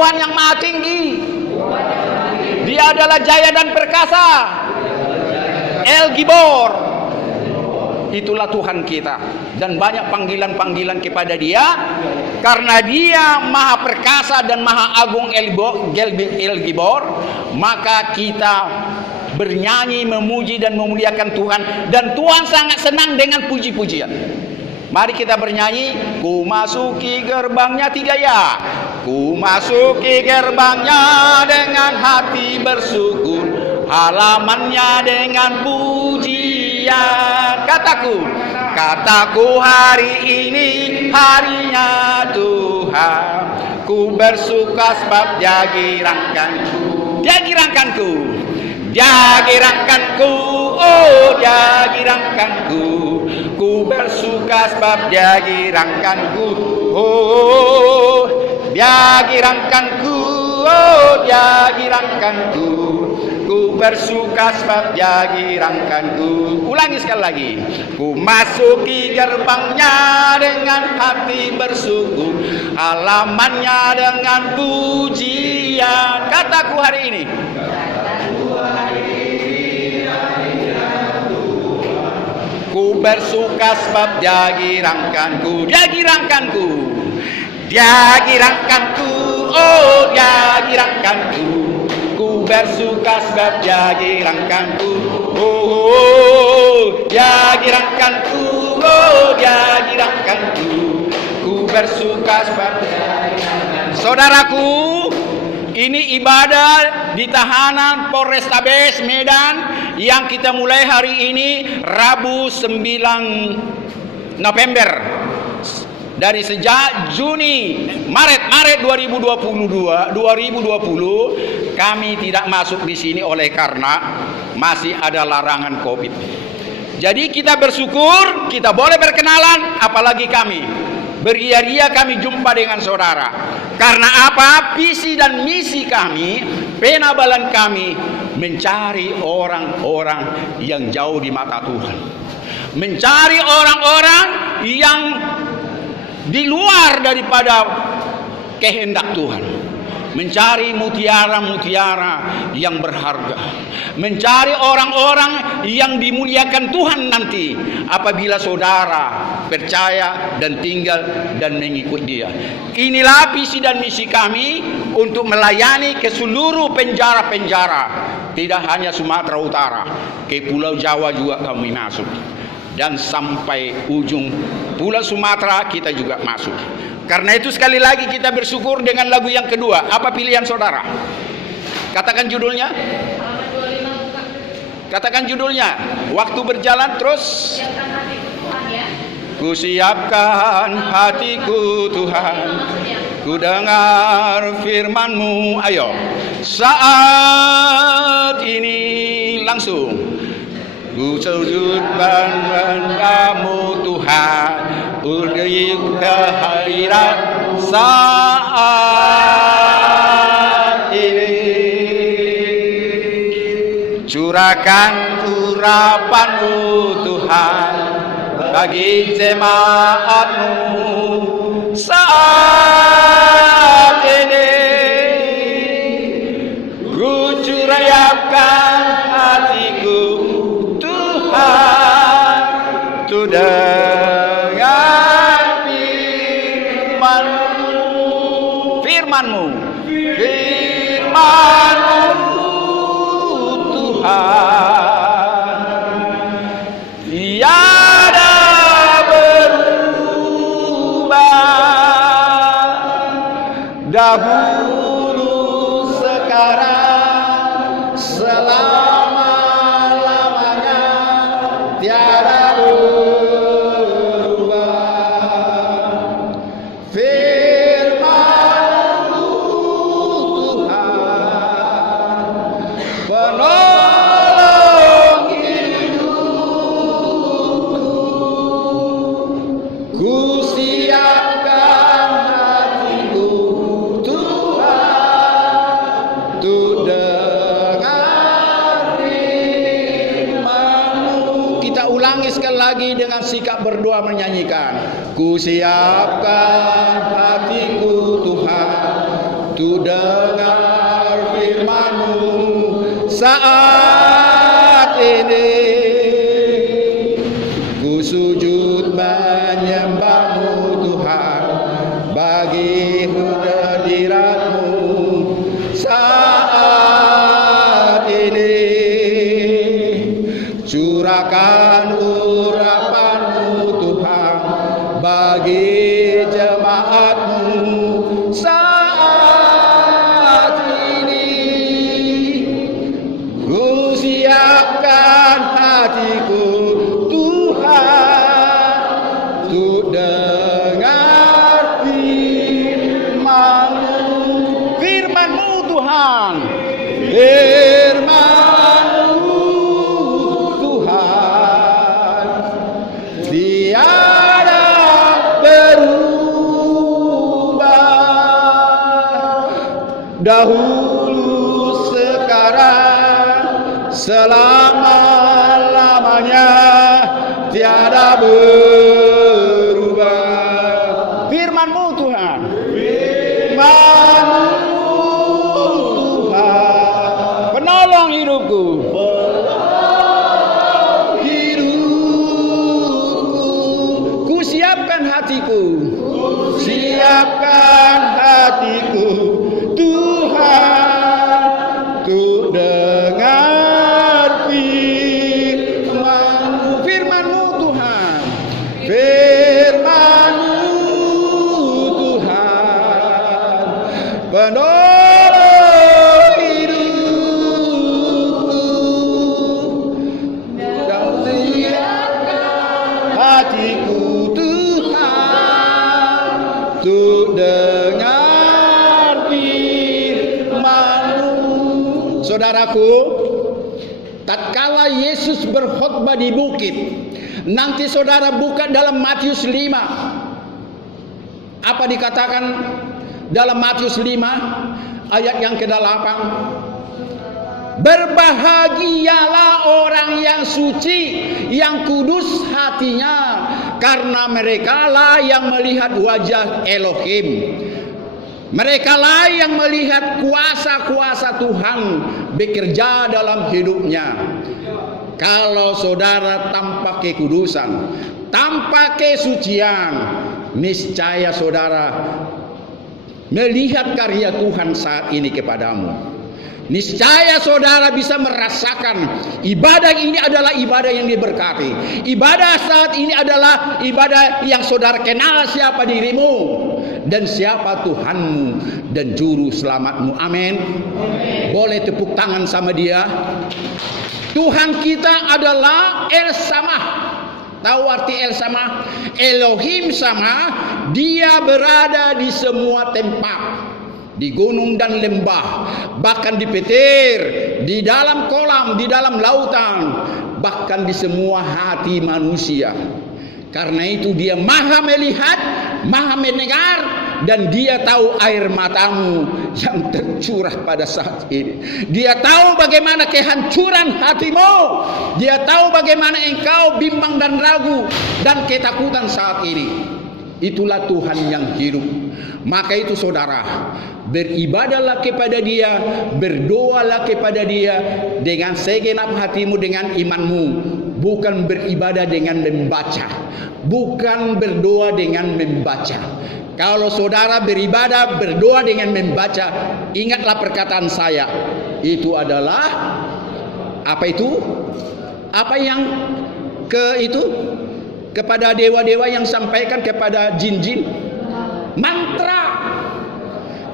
Tuhan yang maha tinggi. Dia adalah jaya dan perkasa. El Gibor. Itulah Tuhan kita. Dan banyak panggilan-panggilan kepada Dia. Karena Dia maha perkasa dan maha agung El Gibor, maka kita bernyanyi, memuji dan memuliakan Tuhan. Dan Tuhan sangat senang dengan puji-pujian. Mari kita bernyanyi. Ku masuki gerbangnya, 3 ya. Ku masuki gerbangnya dengan hati bersyukur, halamannya dengan pujian. Kataku hari ini harinya Tuhan. Ku bersuka sebab Dia girangkanku. Oh Dia girangkanku. Ku bersuka sebab Dia girangkanku. Oh Dia girangkanku. Oh Dia girangkanku. Ku bersuka sebab Dia girangkanku. Ulangi sekali lagi. Ku masuki gerbangnya dengan hati bersyukur, halamannya dengan pujian. Kataku hari ini. Ku bersuka sebab Dia girangkanku. Dia girangkanku. Oh Dia girangkanku. Ku bersuka sebab Dia girangkanku. Oh Dia girangkanku. Oh Dia girangkanku. Ku bersuka sebab Dia girangkanku. Saudaraku, ini ibadah di tahanan Polrestabes Medan yang kita mulai hari ini Rabu 9 November. Dari sejak Maret 2020 kami tidak masuk di sini oleh karena masih ada larangan Covid. Jadi kita bersyukur kita boleh berkenalan, apalagi kami beria-ria kami jumpa dengan saudara. Karena apa? Visi dan misi kami, penabalan kami mencari orang-orang yang jauh di mata Tuhan. Mencari orang-orang yang di luar daripada kehendak Tuhan. Mencari mutiara-mutiara yang berharga. Mencari orang-orang yang dimuliakan Tuhan nanti apabila saudara percaya dan tinggal dan mengikut Dia. Inilah visi dan misi kami untuk melayani ke seluruh penjara-penjara. Tidak hanya Sumatera Utara, ke Pulau Jawa juga kami masuk. Dan sampai ujung Pulau Sumatera kita juga masuk. Karena itu sekali lagi kita bersyukur dengan lagu yang kedua. Apa pilihan saudara? Katakan judulnya. Katakan judulnya. Waktu berjalan terus. Ku siapkan hatiku Tuhan. Ku dengar firman-Mu. Ayo. Saat ini langsung. Ku sujud padamu Tuhan, untuk kehadiran saat ini. Curahkan urapan-Mu Tuhan bagi jemaat-Mu saat ini. Ku curahkan hatiku Tuhan, tu dengan firman-Mu Tuhan, tiada berubah, dahulu sekarang selama-lamanya, tiada berubah. Firman-Mu Tuhan, penolong hidupku. Ku siapkan hatiku Tuhan, untuk dengar firman-Mu. Kita ulangi sekali lagi dengan sikap berdoa menyanyikan. Ku siapkan hatiku Tuhan, tu dengar firman-Mu saat ini. Ku sujud menyembah-Mu Tuhan, bagi hadirat-Mu saat ini. Curahkan urapan-Mu Tuhan bagi jemaat-Mu saat ini. Ku siapkan hatiku Tuhan, untuk dengar firman-Mu. Firman-Mu Tuhan, firman-Mu Tuhan, tiada berubah. Dahulu, sekarang, selama-lamanya, tiada berubah. Firman-Mu Tuhan, firman-Mu Tuhan, penolong hidupku, ku siapkan hatiku, siapkan hatiku Tuhan, untuk dengar firman-Mu. Firman-Mu Tuhan, firman-Mu Tuhan, penolong hidupku, dan siapkan hatiku Tuhan, untuk dengar firman-Mu. Saudaraku, tatkala Yesus berkhotbah di bukit, nanti saudara buka dalam Matius 5. Apa dikatakan dalam Matius 5 ayat yang ke-8? Berbahagialah orang yang suci, yang kudus hatinya, karena merekalah yang melihat wajah Elohim. Merekalah yang melihat kuasa-kuasa Tuhan bekerja dalam hidupnya. Kalau saudara tanpa kekudusan, tanpa kesucian, niscaya saudara melihat karya Tuhan saat ini kepadamu. Niscaya saudara bisa merasakan ibadah ini adalah ibadah yang diberkati. Ibadah saat ini adalah ibadah yang saudara kenal siapa dirimu dan siapa Tuhanmu dan juru selamatmu. Amin. Boleh tepuk tangan sama dia. Tuhan kita adalah El Samah. Tahu arti El Samah? Elohim sama. Dia berada di semua tempat, di gunung dan lembah, bahkan di petir, di dalam kolam, di dalam lautan, bahkan di semua hati manusia. Karena itu dia maha melihat, maha mendengar, dan dia tahu air matamu yang tercurah pada saat ini. Dia tahu bagaimana kehancuran hatimu. Dia tahu bagaimana engkau bimbang dan ragu dan ketakutan saat ini. Itulah Tuhan yang hidup. Maka itu saudara, beribadahlah kepada Dia, berdoalah kepada Dia dengan segenap hatimu, dengan imanmu. Bukan beribadah dengan membaca, bukan berdoa dengan membaca. Kalau saudara beribadah, berdoa dengan membaca, ingatlah perkataan saya. Itu adalah apa itu? Apa yang kepada dewa-dewa yang sampaikan kepada jin-jin? Mantra.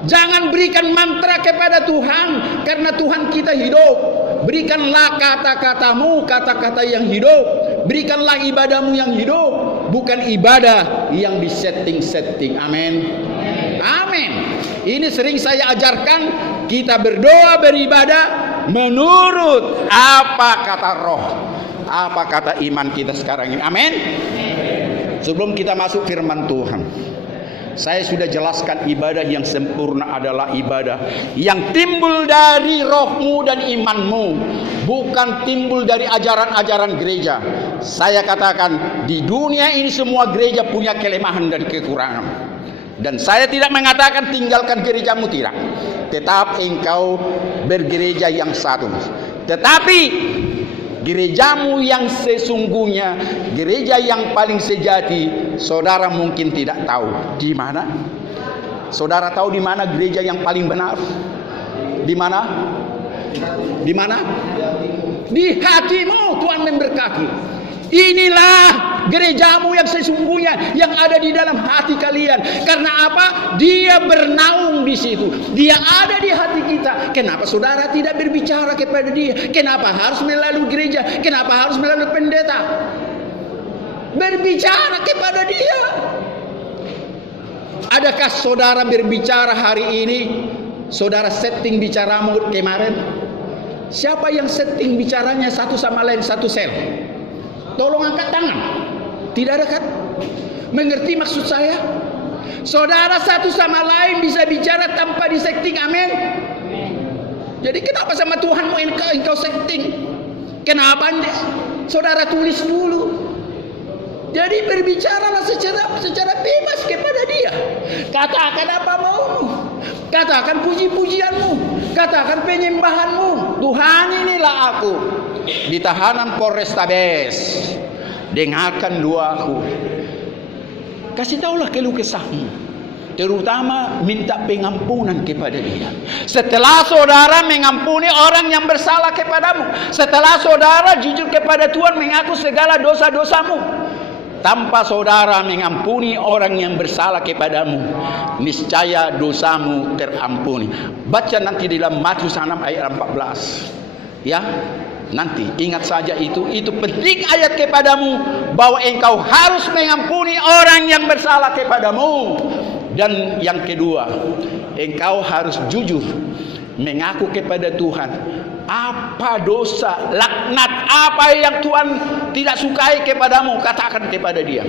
Jangan berikan mantra kepada Tuhan, karena Tuhan kita hidup. Berikanlah kata-katamu, kata-kata yang hidup. Berikanlah ibadahmu yang hidup, bukan ibadah yang disetting-setting. Amin. Amin. Ini sering saya ajarkan, kita berdoa beribadah menurut apa kata roh, apa kata iman kita sekarang ini. Amin. Sebelum kita masuk firman Tuhan, saya sudah jelaskan ibadah yang sempurna adalah ibadah yang timbul dari rohmu dan imanmu, bukan timbul dari ajaran-ajaran gereja. Saya katakan, di dunia ini semua gereja punya kelemahan dan kekurangan. Dan saya tidak mengatakan tinggalkan gerejamu, tidak. Tetap engkau bergereja yang satu. Tetapi gerejamu yang sesungguhnya, gereja yang paling sejati, saudara mungkin tidak tahu di mana. Saudara tahu di mana gereja yang paling benar? Di mana? Di mana? Di hatimu. Tuhan memberkati. Inilah gerejamu yang sesungguhnya, yang ada di dalam hati kalian. Karena apa? Dia bernaung di situ. Dia ada di hati kita. Kenapa saudara tidak berbicara kepada dia? Kenapa harus melalui gereja? Kenapa harus melalui pendeta? Berbicara kepada dia. Adakah saudara berbicara hari ini? Saudara setting bicaramu kemarin? Siapa yang setting bicaranya satu sama lain, satu sel? Tolong angkat tangan. Tidak ada kan? Mengerti maksud saya? Saudara satu sama lain bisa bicara tanpa disetting. Amin. Jadi kenapa sama Tuhanmu engkau setting? Kenapa saudara tulis dulu? Jadi berbicaralah secara bebas kepada dia. Katakan apa maumu. Katakan puji-pujianmu. Katakan penyembahanmu. Tuhan, inilah aku di tahanan Polrestabes. Dengarkan doaku. Kasih tahulah keluh kesahmu. Terutama minta pengampunan kepada dia. Setelah saudara mengampuni orang yang bersalah kepadamu, setelah saudara jujur kepada Tuhan, mengaku segala dosa-dosamu, tanpa saudara mengampuni orang yang bersalah kepadamu, niscaya dosamu terampuni. Baca nanti di dalam Matius 6 ayat 14. Ya, nanti ingat saja itu penting ayat kepadamu, bahwa engkau harus mengampuni orang yang bersalah kepadamu. Dan yang kedua, engkau harus jujur mengaku kepada Tuhan apa dosa, laknat apa yang Tuhan tidak sukai kepadamu, katakan kepada dia.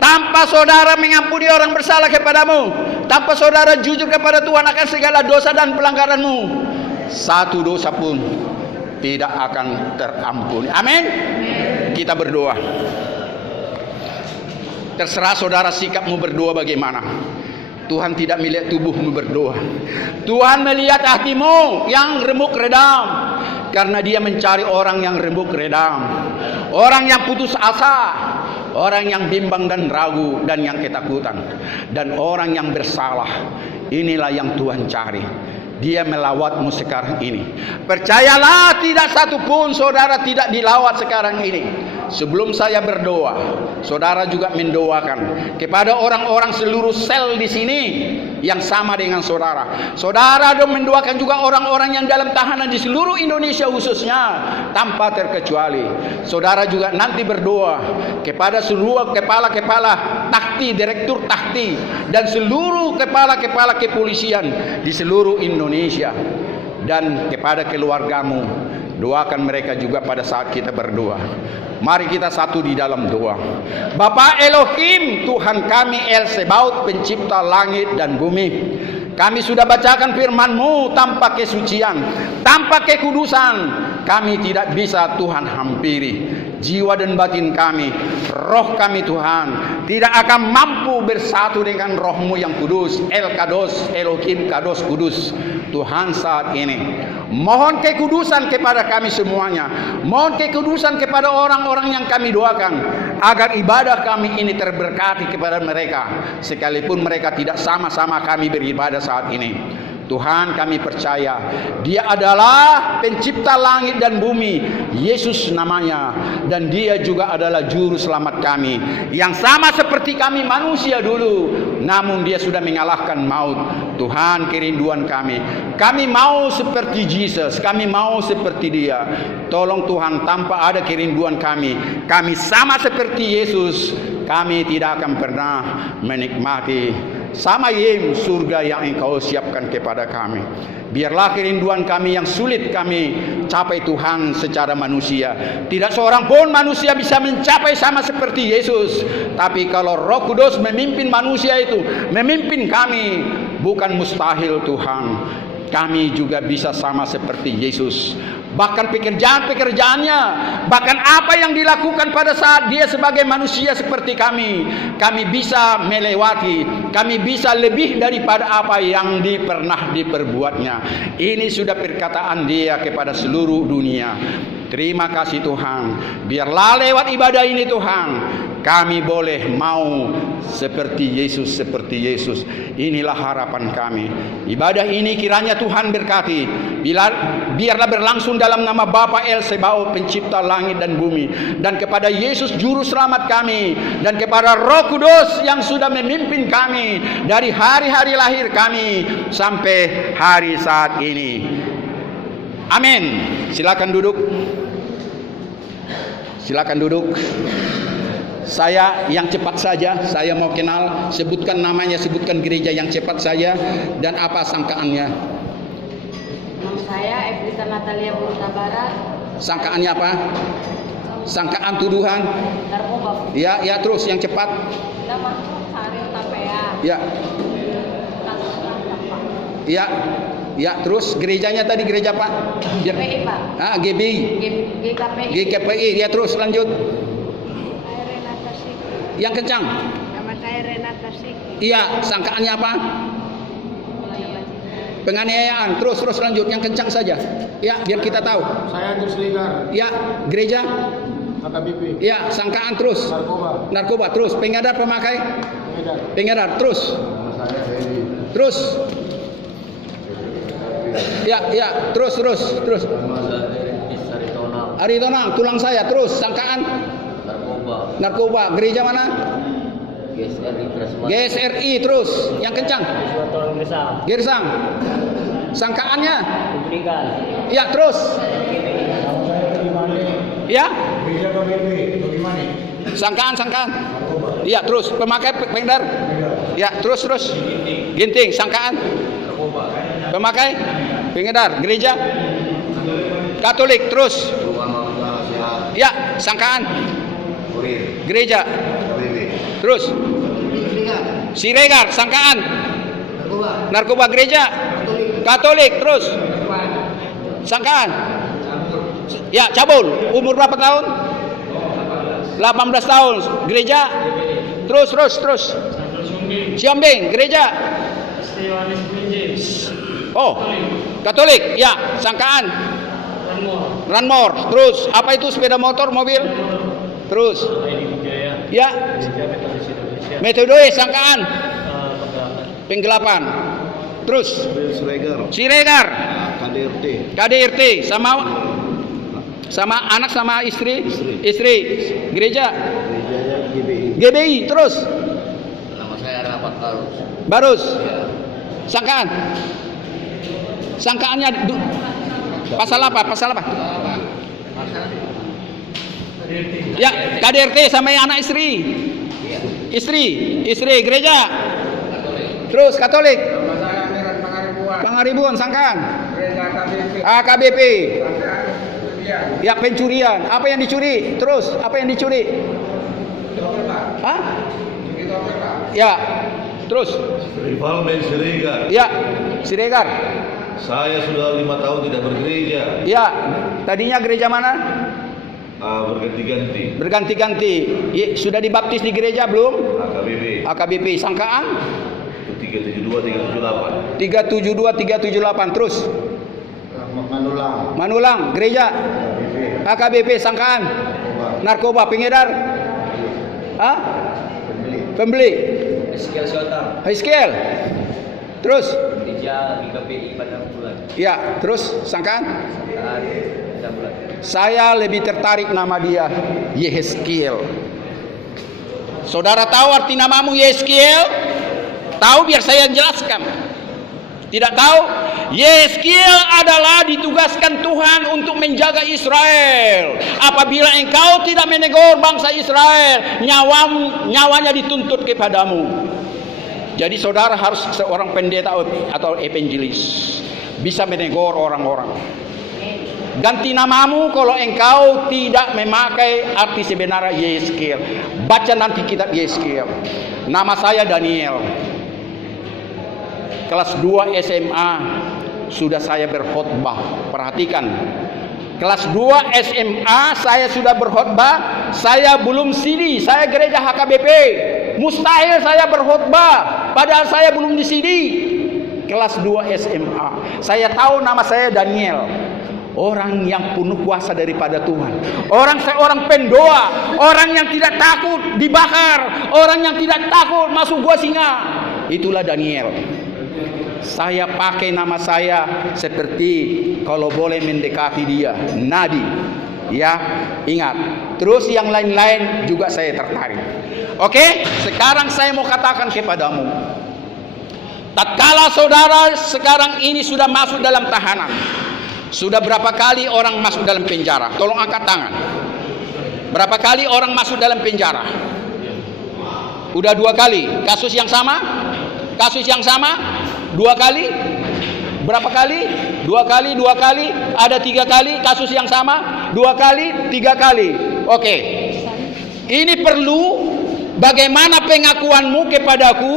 Tanpa saudara mengampuni orang bersalah kepadamu, tanpa saudara jujur kepada Tuhan akan segala dosa dan pelanggaranmu, satu dosa pun tidak akan terampuni. Amin. Kita berdoa. Terserah saudara sikapmu berdoa bagaimana. Tuhan tidak melihat tubuhmu berdoa. Tuhan melihat hatimu yang remuk redam. Karena dia mencari orang yang remuk redam, orang yang putus asa, orang yang bimbang dan ragu dan yang ketakutan, dan orang yang bersalah. Inilah yang Tuhan cari. Dia melawatmu sekarang ini. Percayalah, tidak satu pun saudara tidak dilawat sekarang ini. Sebelum saya berdoa, saudara juga mendoakan kepada orang-orang seluruh sel di sini yang sama dengan saudara. Saudara mendoakan juga orang-orang yang dalam tahanan di seluruh Indonesia khususnya, tanpa terkecuali. Saudara juga nanti berdoa kepada seluruh kepala-kepala takti, direktur takti, dan seluruh kepala-kepala kepolisian di seluruh Indonesia, dan kepada keluargamu. Doakan mereka juga pada saat kita berdoa. Mari kita satu di dalam doa. Bapa Elohim, Tuhan kami El Sebaot, pencipta langit dan bumi, kami sudah bacakan firman-Mu. Tanpa kesucian, tanpa kekudusan, kami tidak bisa Tuhan hampiri. Jiwa dan batin kami, roh kami Tuhan, tidak akan mampu bersatu dengan roh-Mu yang kudus. El Kados, Elohim Kados Kudus. Tuhan, saat ini mohon kekudusan kepada kami semuanya. Mohon kekudusan kepada orang-orang yang kami doakan, agar ibadah kami ini terberkati kepada mereka, sekalipun mereka tidak sama-sama kami beribadah saat ini. Tuhan, kami percaya Dia adalah pencipta langit dan bumi, Yesus namanya, dan Dia juga adalah juru selamat kami, yang sama seperti kami manusia dulu, namun Dia sudah mengalahkan maut. Tuhan, kerinduan kami mau seperti Yesus, kami mau seperti Dia. Tolong Tuhan, tanpa ada kerinduan kami sama seperti Yesus, kami tidak akan pernah menikmati sama surga yang Engkau siapkan kepada kami. Biarlah kerinduan kami yang sulit kami capai Tuhan secara manusia. Tidak seorang pun manusia bisa mencapai sama seperti Yesus. Tapi kalau Roh Kudus memimpin manusia itu, memimpin kami, bukan mustahil Tuhan. Kami juga bisa sama seperti Yesus. bahkan pekerjaan-pekerjaannya, bahkan apa yang dilakukan pada saat dia sebagai manusia seperti kami bisa melewati, kami bisa lebih daripada apa yang pernah diperbuatnya. Ini sudah perkataan dia kepada seluruh dunia. Terima kasih Tuhan. Biarlah lewat ibadah ini Tuhan, kami boleh mau seperti Yesus. Inilah harapan kami. Ibadah ini kiranya Tuhan berkati. Biarlah berlangsung dalam nama Bapa El Sebaot, pencipta langit dan bumi, dan kepada Yesus juru selamat kami, dan kepada Roh Kudus yang sudah memimpin kami dari hari-hari lahir kami sampai hari saat ini. Amin. Silakan duduk. Saya yang cepat saja, saya mau kenal, sebutkan namanya, sebutkan gereja yang cepat saja, dan apa sangkaannya. Nama saya Evita Natalia Burta Barat. Sangkaannya apa? Sangkaan tuduhan. Narkoba. Ya, terus yang cepat. Nama Sari Tapea. Ya. Ya, terus gerejanya tadi gereja apa? GPI Pak. GBI. GKPI. Ya, terus lanjut. Saya Renata Sik. Yang kencang. Nama saya Renata Sik. Iya, sangkaannya apa? Penganiayaan. Terus lanjut, yang kencang saja. Ya, biar kita tahu. Saya Andrew Sligar. Ya, gereja. AKBP. Ya, sangkaan terus. Narkoba terus. Pengedar pemakai. Pengedar terus. Nama saya Hedi. Terus. Ya, terus. Nama saya Aritonang. Aritonang, tulang saya. Terus, sangkaan. Narkoba. Gereja mana? GSRI. Terus, yang kencang. Gersang. Sangkaannya. Ya, terus. Ya. Sangkaan. Ya, terus. Pemakai pengedar. Ya, terus. Ginting, sangkaan. Pemakai pengedar. Gereja Katolik. Terus. Ya, sangkaan. Gereja. Terus. Siregar, sangkaan. Narkoba. Gereja Katolik. Terus. Sangkaan. Ya, cabul. Umur berapa tahun? 18 tahun. Gereja. Terus. Siombing. Gereja. Oh, Katolik. Ya, sangkaan. Ranmor. Terus, apa itu sepeda motor, mobil? Terus. Ya. Metode, sangkaan. Penggelapan. Terus. Siregar. KDRT. Sama anak sama istri. Gereja. GBI. Terus. Nama saya Rapat Barus. Sangkaan. Sangkaannya pasal apa? Ya, KDRT sama anak istri. Istri gereja. Terus Katolik. Pangaribuan, sangkaan. AKBP. Ya, pencurian. Apa yang dicuri? Terus, apa yang dicuri? Hah? Ya. Terus. Rival Ben Siregar. Ya, Siregar. Saya sudah 5 tahun tidak bergereja. Ya, tadinya gereja mana? Berganti-ganti. Ya, sudah dibaptis di gereja belum? AKBP. Sangkaan? 372, 378. 372, 378. Terus? Manulang. Gereja? AKBP. Sangkaan? Narkoba. Pengedar? Pembeli. Hiskel. Terus? Gereja GKPI Padang Bulan. Ya, terus sangkaan? Saya lebih tertarik nama dia Yehezkiel. Saudara tahu arti namamu Yehezkiel? Tahu, biar saya jelaskan. Tidak tahu? Yehezkiel adalah ditugaskan Tuhan untuk menjaga Israel. Apabila engkau tidak menegur bangsa Israel, nyawanya dituntut kepadamu. Jadi saudara harus seorang pendeta atau evangelis, bisa menegur orang-orang. Ganti namamu kalau engkau tidak memakai arti sebenarnya Yehezkiel. Baca nanti kitab Yehezkiel. Nama saya Daniel. Kelas 2 SMA sudah saya berkhotbah. Perhatikan. Kelas 2 SMA saya sudah berkhotbah, saya belum CD, saya gereja HKBP. Mustahil saya berkhotbah padahal saya belum di CD. Kelas 2 SMA. Saya tahu nama saya Daniel. Orang yang penuh kuasa daripada Tuhan. Orang seorang pendoa, orang yang tidak takut dibakar, orang yang tidak takut masuk gua singa. Itulah Daniel. Saya pakai nama saya seperti kalau boleh mendekati dia, Nadi. Ya, ingat. Terus yang lain-lain juga saya tertarik. Oke, sekarang saya mau katakan kepadamu. Tatkala saudara sekarang ini sudah masuk dalam tahanan. Sudah berapa kali orang masuk dalam penjara? Tolong angkat tangan. Berapa kali orang masuk dalam penjara? Udah 2 kali. Kasus yang sama? Kasus yang sama? 2 kali? Berapa kali? 2 kali, 2 kali, ada 3 kali kasus yang sama, 2 kali, 3 kali. Oke. Ini perlu bagaimana pengakuanmu kepadaku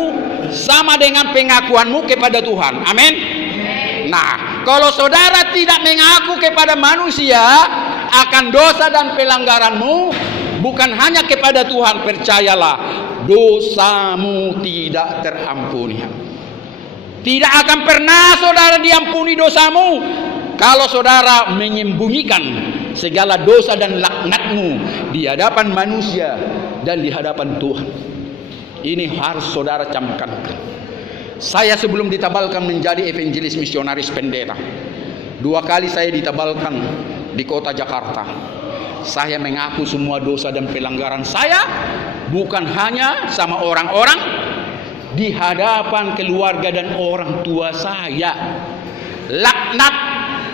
sama dengan pengakuanmu kepada Tuhan. Amin. Nah, kalau saudara tidak mengaku kepada manusia akan dosa dan pelanggaranmu, bukan hanya kepada Tuhan, percayalah, dosamu tidak terampuni. Tidak akan pernah saudara diampuni dosamu kalau saudara menyembunyikan segala dosa dan laknatmu di hadapan manusia dan di hadapan Tuhan. Ini harus saudara camkan. Saya sebelum ditabalkan menjadi evangelis misionaris pendeta, 2 kali saya ditabalkan di kota Jakarta. Saya mengaku semua dosa dan pelanggaran saya, bukan hanya sama orang-orang, di hadapan keluarga dan orang tua saya. Laknat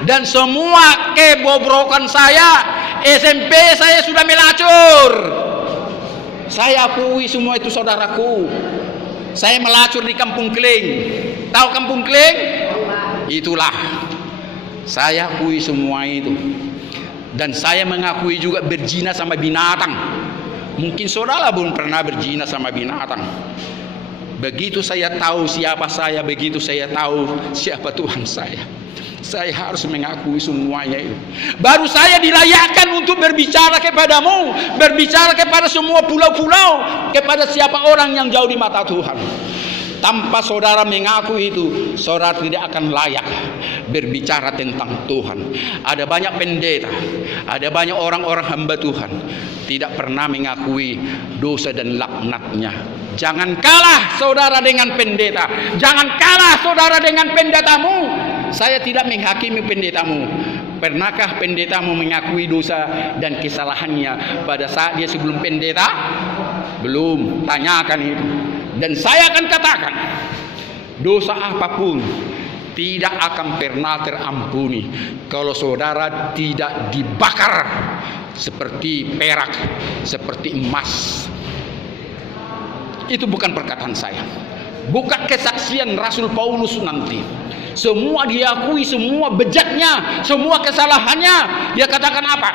dan semua kebobrokan saya. SMP saya sudah melacur. Saya akui semua itu saudaraku. Saya melacur di Kampung Kling. Tahu Kampung Kling? Itulah. Saya akui semua itu. Dan saya mengakui juga berzina sama binatang. Mungkin saudara belum pernah berzina sama binatang. Begitu saya tahu siapa saya, begitu saya tahu siapa Tuhan saya. Saya harus mengakui semuanya itu. Baru saya dilayakkan untuk berbicara kepadamu, berbicara kepada semua pulau-pulau, kepada siapa orang yang jauh di mata Tuhan. Tanpa saudara mengaku itu, saudara tidak akan layak berbicara tentang Tuhan. Ada banyak pendeta, ada banyak orang-orang hamba Tuhan tidak pernah mengakui dosa dan laknatnya. Jangan kalah saudara dengan pendeta. Jangan kalah saudara dengan pendetamu. Saya tidak menghakimi pendetamu. Pernahkah pendetamu mengakui dosa dan kesalahannya pada saat dia sebelum pendeta? Belum. Tanyakan itu. Dan saya akan katakan, dosa apapun tidak akan pernah terampuni kalau saudara tidak dibakar seperti perak, seperti emas. Itu bukan perkataan saya, bukan kesaksian Rasul Paulus nanti. Semua diakui, semua bejatnya, semua kesalahannya. Dia katakan apa?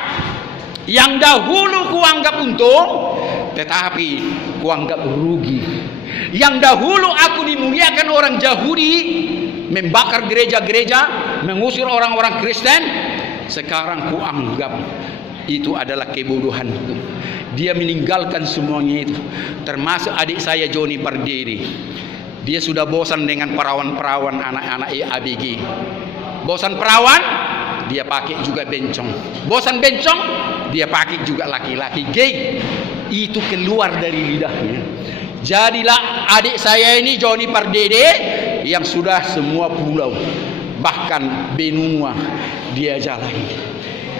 Yang dahulu kuanggap untung, tetapi kuanggap rugi. Yang dahulu aku dimuliakan orang Yahudi, membakar gereja-gereja, mengusir orang-orang Kristen, sekarang kuanggap itu adalah kebodohan. Dia meninggalkan semuanya itu, termasuk adik saya Joni Pardiri. Dia sudah bosan dengan perawan-perawan anak-anak ABG. Bosan perawan, dia pakai juga bencong. Bosan bencong, dia pakai juga laki-laki gay. Itu keluar dari lidahnya. Jadilah adik saya ini Joni Pardede yang sudah semua pulau, bahkan benua dia jalani.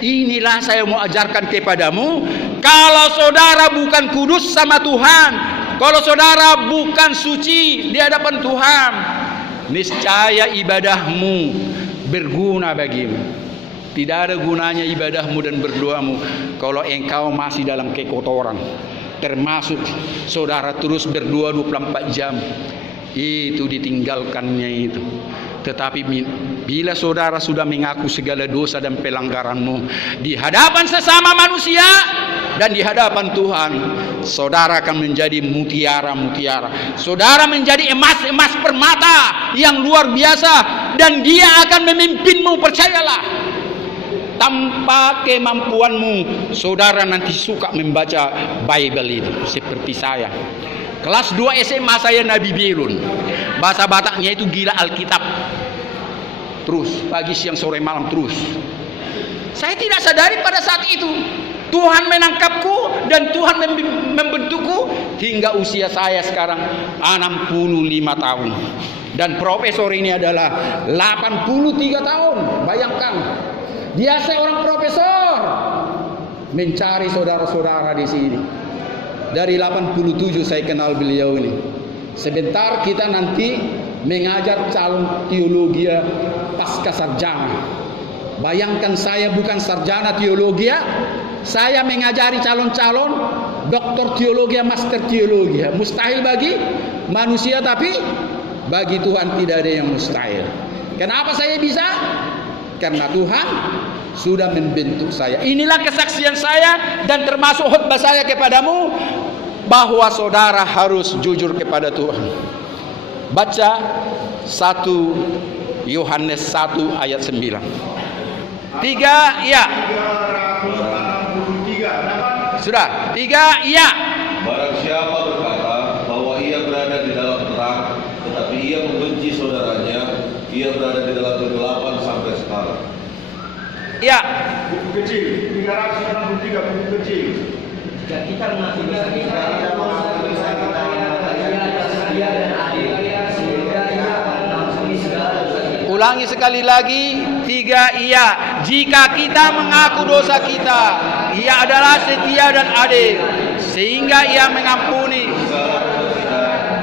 Inilah saya mau ajarkan kepadamu. Kalau saudara bukan kudus sama Tuhan, kalau saudara bukan suci di hadapan Tuhan, niscaya ibadahmu berguna bagimu. Tidak ada gunanya ibadahmu dan berdoamu kalau engkau masih dalam kekotoran. Termasuk saudara terus berdoa 24 jam. Itu ditinggalkannya itu. Tetapi bila saudara sudah mengaku segala dosa dan pelanggaranmu di hadapan sesama manusia dan di hadapan Tuhan, saudara akan menjadi mutiara-mutiara. Saudara menjadi emas-emas permata yang luar biasa, dan dia akan memimpinmu, percayalah. tanpa kemampuanmu, saudara nanti suka membaca Bible itu seperti saya. Kelas 2 SMA saya Nabi Belun. Bahasa Bataknya itu gila Alkitab. Terus pagi siang sore malam terus. Saya tidak sadari pada saat itu Tuhan menangkapku dan Tuhan membentukku hingga usia saya sekarang 65 tahun. Dan profesor ini adalah 83 tahun. Bayangkan, dia seorang profesor mencari saudara-saudara di sini. Dari 87 saya kenal beliau ini. Sebentar kita nanti mengajar calon teologi pasca sarjana. Bayangkan saya bukan sarjana teologi, saya mengajari calon-calon doktor teologi, master teologi. Mustahil bagi manusia, tapi bagi Tuhan tidak ada yang mustahil. Kenapa saya bisa? Karena Tuhan sudah membentuk saya. Inilah kesaksian saya dan termasuk khotbah saya kepadamu, bahwa saudara harus jujur kepada Tuhan. Baca 1 Yohanes 1 ayat 9. 3 ya. Sudah. 3 ya. Barang siapa berkata bahwa ia berada di dalam terang, tetapi ia membenci saudaranya, ia berada di dalam kegelapan sampai sekarang. Ya. Buku kecil, 363 buku kecil. Jika kita mengasihi kita Ulangi sekali lagi, 3 iya. Jika kita mengaku dosa kita, ia adalah setia dan adil, sehingga ia mengampuni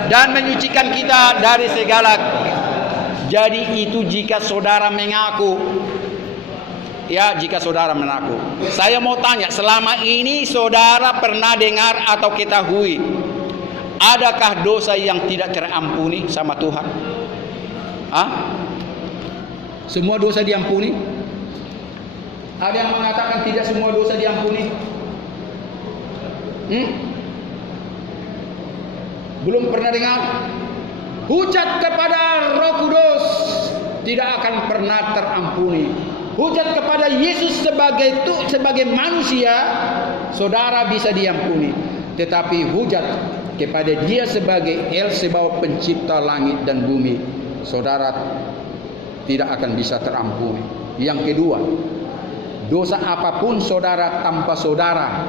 dan menyucikan kita dari segala. Jadi itu jika saudara mengaku. Ya, jika saudara mengaku. Saya mau tanya, selama ini saudara pernah dengar atau ketahui, adakah dosa yang tidak terampuni sama Tuhan? Hah? Semua dosa diampuni? Ada yang mengatakan tidak semua dosa diampuni? Belum pernah dengar? Hujat kepada Roh Kudus tidak akan pernah terampuni. Hujat kepada Yesus sebagai manusia, saudara bisa diampuni. Tetapi hujat kepada Dia sebagai El Sebaot pencipta langit dan bumi, saudara tidak akan bisa terampuni. Yang kedua, dosa apapun saudara tanpa saudara,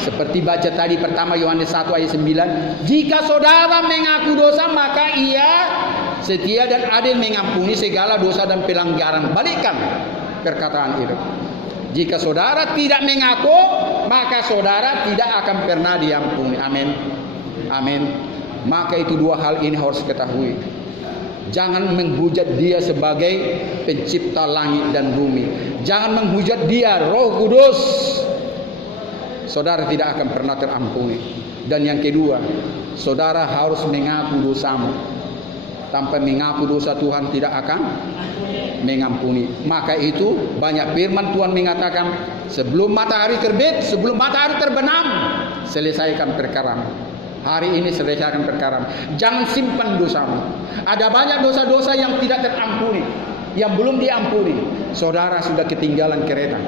seperti baca tadi pertama Yohanes 1 ayat 9, jika saudara mengaku dosa maka ia setia dan adil mengampuni segala dosa dan pelanggaran. Balikkan perkataan itu. Jika saudara tidak mengaku, maka saudara tidak akan pernah diampuni. Amin. Amin. Maka itu dua hal ini harus ketahui. Jangan menghujat Dia sebagai pencipta langit dan bumi. Jangan menghujat Dia, Roh Kudus. Saudara tidak akan pernah terampuni. Dan yang kedua, saudara harus mengaku dosamu. Tanpa mengaku dosa, Tuhan tidak akan mengampuni. Maka itu banyak firman Tuhan mengatakan, sebelum matahari terbit, sebelum matahari terbenam, selesaikan perkara. Hari ini selesaikan perkara. Jangan simpan dosamu. Ada banyak dosa-dosa yang tidak terampuni, yang belum diampuni. Saudara sudah ketinggalan kereta.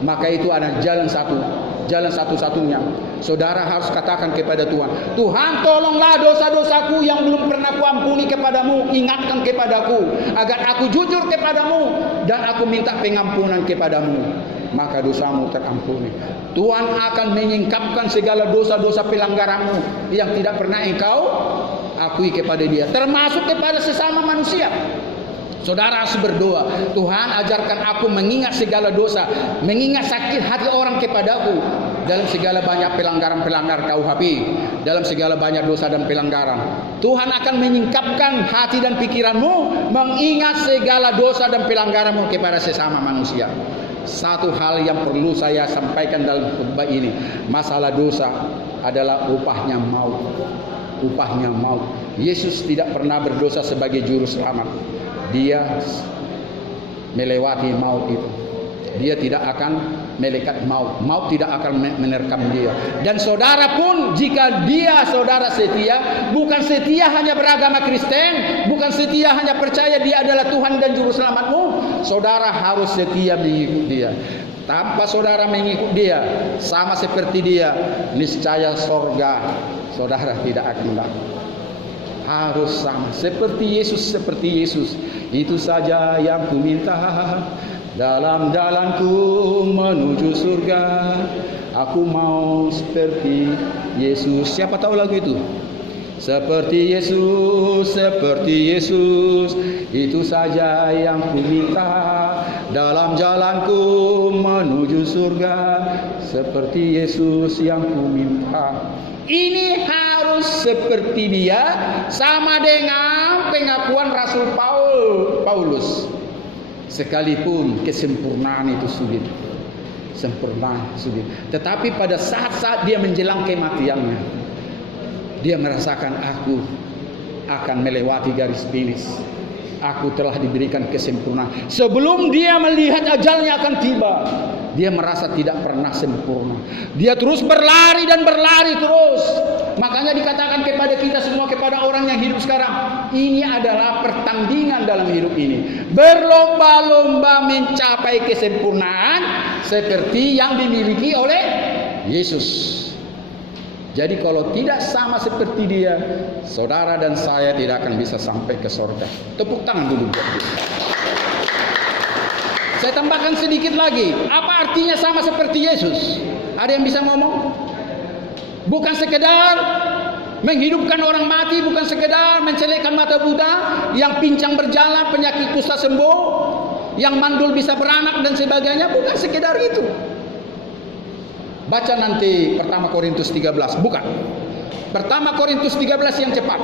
Maka itu ada jalan satu-satunya. Saudara harus katakan kepada Tuhan, Tuhan tolonglah dosa-dosaku yang belum pernah kuampuni kepadamu. Ingatkan kepadaku agar aku jujur kepadamu dan aku minta pengampunan kepadamu. Maka dosamu terampuni. Tuhan akan menyingkapkan segala dosa-dosa pelanggaranmu yang tidak pernah engkau akui kepada Dia, termasuk kepada sesama manusia. Saudara harus berdoa, Tuhan ajarkan aku mengingat segala dosa, mengingat sakit hati orang kepadaku dalam segala banyak pelanggaran-pelanggaran KUHP, dalam segala banyak dosa dan pelanggaran. Tuhan akan menyingkapkan hati dan pikiranmu mengingat segala dosa dan pelanggaranmu kepada sesama manusia. Satu hal yang perlu saya sampaikan dalam khotbah ini, masalah dosa adalah upahnya maut. Upahnya maut. Yesus tidak pernah berdosa sebagai juru selamat. Dia melewati maut itu. Dia tidak akan melekat maut. Maut tidak akan menerkam dia. Dan saudara pun, jika dia saudara setia, bukan setia hanya beragama Kristen, bukan setia hanya percaya Dia adalah Tuhan dan juru selamatmu, saudara harus setia mengikut dia. Tanpa saudara mengikut dia, sama seperti dia, niscaya sorga saudara tidak akan dapat. Harus sama seperti Yesus. Itu saja yang ku minta dalam jalanku menuju surga. Aku mau seperti Yesus. Siapa tahu lagu itu? Seperti Yesus, itu saja yang ku minta dalam jalanku menuju surga. Seperti Yesus yang ku minta. Ini harus seperti dia, sama dengan pengakuan Rasul Paulus. Sekalipun kesempurnaan itu sulit, tetapi pada saat-saat dia menjelang kematiannya, dia merasakan, aku akan melewati garis finish. Aku telah diberikan kesempurnaan. Sebelum dia melihat ajalnya akan tiba, dia merasa tidak pernah sempurna. Dia terus berlari terus. Makanya dikatakan kepada kita semua, kepada orang yang hidup sekarang, ini adalah pertandingan dalam hidup ini. Berlomba-lomba mencapai kesempurnaan seperti yang dimiliki oleh Yesus. Jadi kalau tidak sama seperti dia, saudara dan saya tidak akan bisa sampai ke surga. Tepuk tangan dulu buat dia. Saya tambahkan sedikit lagi. Apa artinya sama seperti Yesus? Ada yang bisa ngomong? Bukan sekedar menghidupkan orang mati, bukan sekedar mencelekkan mata buta, yang pincang berjalan, penyakit kusta sembuh, yang mandul bisa beranak dan sebagainya. Bukan sekedar itu. Baca nanti 1 Korintus 13. Bukan. 1 Korintus 13 yang cepat.